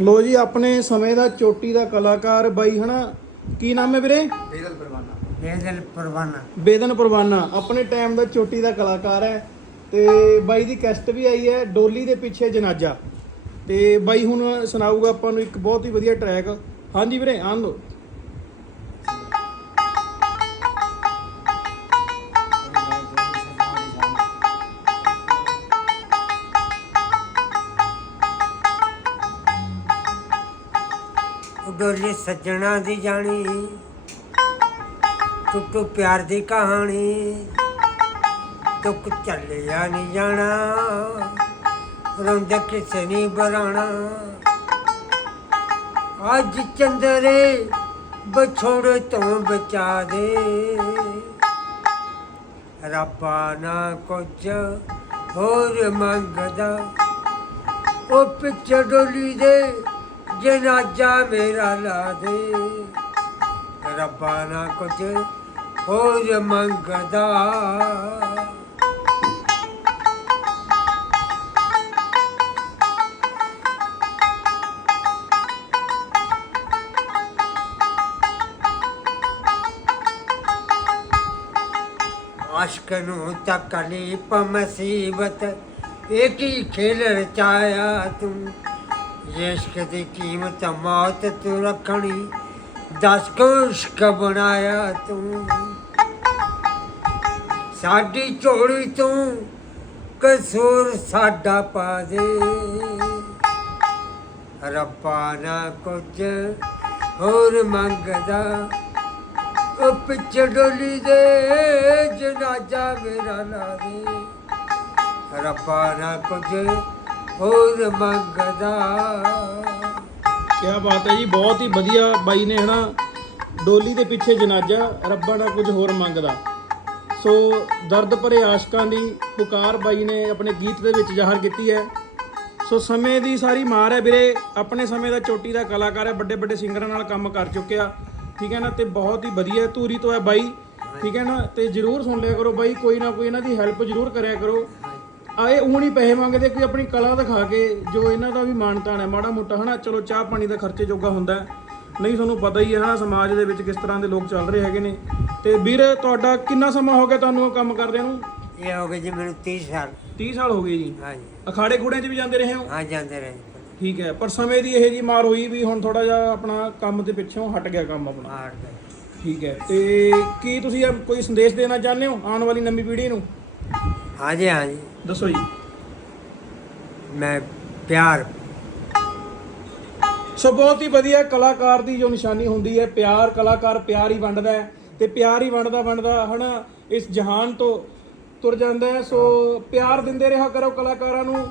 ਲੋ ਜੀ ਆਪਣੇ ਸਮੇਂ ਦਾ ਚੋਟੀ ਦਾ ਕਲਾਕਾਰ ਬਾਈ ਹਨਾ? ਕੀ ਨਾਮ ਹੈ ਵੀਰੇ? ਬੇਦਲ ਪਰਵਾਨਾ। ਬੇਦਲ ਪਰਵਾਨਾ। ਬੇਦਨ ਪਰਵਾਨਾ। ਆਪਣੇ ਟਾਈਮ ਦਾ ਚੋਟੀ ਦਾ ਕਲਾਕਾਰ ਹੈ ਤੇ ਬਾਈ ਦੀ ਕੈਸਟ ਵੀ ਆਈ ਹੈ ਡੋਲੀ ਦੇ ਪਿੱਛੇ ਜਨਾਜ਼ਾ। ਤੇ ਬਾਈ ਹੁਣ ਸੁਣਾਊਗਾ ਆਪਾਂ ਨੂੰ ਇੱਕ ਬਹੁਤ ਹੀ ਵਧੀਆ ਟਰੈਕ ਹਾਂਜੀ ਵੀਰੇ ਆਨ ਲੋ ਉਡੋਲੇ ਸੱਜਣਾ ਦੀ ਜਾਣੀ, ਟੁੱਟੂ ਪਿਆਰ ਦੀ ਕਹਾਣੀ ਤੁਕ ਚੱਲਿਆ ਨਹੀਂ ਜਾਣਾ, ਰੋਂਦੇ ਕਿਸੇ ਨਹੀਂ ਬਰਾਣਾ। ਅੱਜ ਚੰਦਰੇ ਬਛੋੜ ਤੋਂ ਬਚਾ ਦੇ। ਰੱਬਾ ਨਾ ਕੁਝ ਹੋਰ ਮੰਗਦਾ, ਉਹ ਪਿੱਛੇ ਡੋਲੀ ਦੇ ਜਨਾਜਾ ਮੇਰਾ ਲਾ ਦੇ। ਰੱਬਾ ਨਾ ਕੁਝ ਹੋਰ ਮੰਗਦਾ। ਆਸ਼ਕ ਨੂੰ ਤਕਲੀਫ ਮੁਸੀਬਤ ਇੱਕ ਹੀ ਖੇਲ ਰਚਾਇਆ ਤੂੰ। ਇਸ਼ਕ ਦੀ ਕੀਮਤ ਮੌਤ ਤੂੰ ਰੱਖਣੀ, ਦਸ ਕੋ ਬਣਾਇਆ ਤੂੰ। ਸਾਡੀ ਝੋਲੀ ਤੂੰ ਕਸੂਰ ਸਾਡਾ ਪਾ ਦੇ। ਰੱਬਾ ਨਾ ਕੁਝ ਹੋਰ ਮੰਗਦਾ ਉਹ ਪਿੱਛੇ ਡੋਲੀ ਦੇ ਜਨਾਜਾ ਮੇਰਾ ਲਾ ਦੇ। ਰੱਬਾ ਨਾ ਕੁਝ ਹੋਰ ਮੰਗਦਾ। ਕੀ ਬਾਤ ਹੈ ਜੀ, ਬਹੁਤ ਹੀ ਵਧੀਆ ਬਾਈ ਨੇ ਹਨਾ, ਡੋਲੀ ਦੇ ਪਿੱਛੇ ਜਨਾਜ਼ਾ, ਰੱਬਾ ਨਾਲ ਕੁਝ ਹੋਰ ਮੰਗਦਾ। ਸੋ ਦਰਦ ਭਰੇ ਆਸ਼ਕਾਂ ਦੀ ਪੁਕਾਰ ਬਾਈ ਨੇ ਆਪਣੇ ਗੀਤ ਦੇ ਵਿੱਚ ਜ਼ਾਹਰ ਕੀਤੀ ਹੈ। ਸੋ ਸਮੇਂ ਦੀ ਸਾਰੀ ਮਾਰ ਹੈ ਵੀਰੇ, ਆਪਣੇ ਸਮੇਂ ਦਾ ਚੋਟੀ ਦਾ ਕਲਾਕਾਰ ਹੈ ਵੱਡੇ ਵੱਡੇ ਸਿੰਗਰਾਂ ਨਾਲ ਕੰਮ ਕਰ ਚੁੱਕਿਆ। ਠੀਕ ਹੈ ਨਾ, ਤੇ ਬਹੁਤ ਹੀ ਵਧੀਆ ਧੂਰੀ ਤੋਂ ਹੈ ਬਾਈ। ਠੀਕ ਹੈ ਨਾ, ਤੇ ਜਰੂਰ ਸੁਣ ਲਿਆ ਕਰੋ ਬਾਈ, ਕੋਈ ਨਾ ਕੋਈ ਇਹਨਾਂ ਦੀ ਹੈਲਪ ਜਰੂਰ ਕਰਿਆ ਕਰੋ। ਆਏ ਹੀ ਪੈਸੇ ਮੰਗਦੇ ਕੋਈ ਆਪਣੀ ਕਲਾ ਦਿਖਾ ਕੇ ਜੋ ਇਹਨਾਂ ਦਾ ਵੀ ਮਾਣ ਤਾਣ ਹੈ ਮਾੜਾ ਮੋਟਾ ਹਨਾ ਚਲੋ ਚਾਹ ਪਾਣੀ ਦਾ ਖਰਚੇ ਜੋਗਾ ਹੁੰਦਾ। ਨਹੀਂ ਤੁਹਾਨੂੰ ਪਤਾ ਹੀ ਹੈ ਹਨਾ ਸਮਾਜ ਦੇ ਵਿੱਚ ਕਿਸ ਤਰ੍ਹਾਂ ਦੇ ਲੋਕ ਚੱਲ ਰਹੇ ਹੈਗੇ ਨੇ। ਤੇ ਵੀਰ ਤੁਹਾਡਾ ਕਿੰਨਾ ਸਮਾਂ ਹੋ ਗਿਆ ਤੁਹਾਨੂੰ ਇਹ ਕੰਮ ਕਰਦਿਆਂ ਨੂੰ? ਇਹ ਹੋ ਗਏ ਜੀ ਮੈਨੂੰ 30 ਸਾਲ। 30 ਸਾਲ ਹੋ ਗਏ ਜੀ। ਹਾਂਜੀ। ਅਖਾੜੇ ਖੂੜਿਆਂ 'ਚ ਵੀ ਜਾਂਦੇ ਰਹੇ ਹੋ? ਹਾਂ ਜਾਂਦੇ ਰਹੇ ਠੀਕ ਹੈ ਪਰ ਸਮੇਂ ਦੀ ਇਹ ਜੀ ਮਾਰ ਹੋਈ ਵੀ ਹੁਣ ਥੋੜਾ ਜਿਹਾ ਆਪਣਾ ਕੰਮ ਦੇ ਪਿੱਛੋਂ ਹਟ ਗਿਆ ਕੰਮ ਆਪਣਾ। ਮਾਰ ਠੀਕ ਹੈ ਤੇ ਕੀ ਤੁਸੀਂ ਕੋਈ ਸੰਦੇਸ਼ ਦੇਣਾ ਚਾਹੁੰਦੇ ਹੋ ਆਉਣ ਵਾਲੀ ਨਵੀਂ ਪੀੜ੍ਹੀ ਨੂੰ? ਹਾਂਜੀ ਹਾਂਜੀ। ਦੱਸੋ ਜੀ। ਮੈਂ ਪਿਆਰ। ਸੋ ਬਹੁਤ ਹੀ ਵਧੀਆ ਕਲਾਕਾਰ ਦੀ ਜੋ ਨਿਸ਼ਾਨੀ ਹੁੰਦੀ ਹੈ ਪਿਆਰ ਕਲਾਕਾਰ ਪਿਆਰ ਹੀ ਵੰਡਦਾ ਹੈ ਤੇ ਪਿਆਰ ਹੀ ਵੰਡਦਾ ਵੰਡਦਾ ਹਨਾ ਇਸ ਜਹਾਨ ਤੋਂ ਤੁਰ ਜਾਂਦਾ ਹੈ। ਸੋ ਪਿਆਰ ਦਿੰਦੇ ਰਿਹਾ ਕਰੋ ਕਲਾਕਾਰਾਂ ਨੂੰ।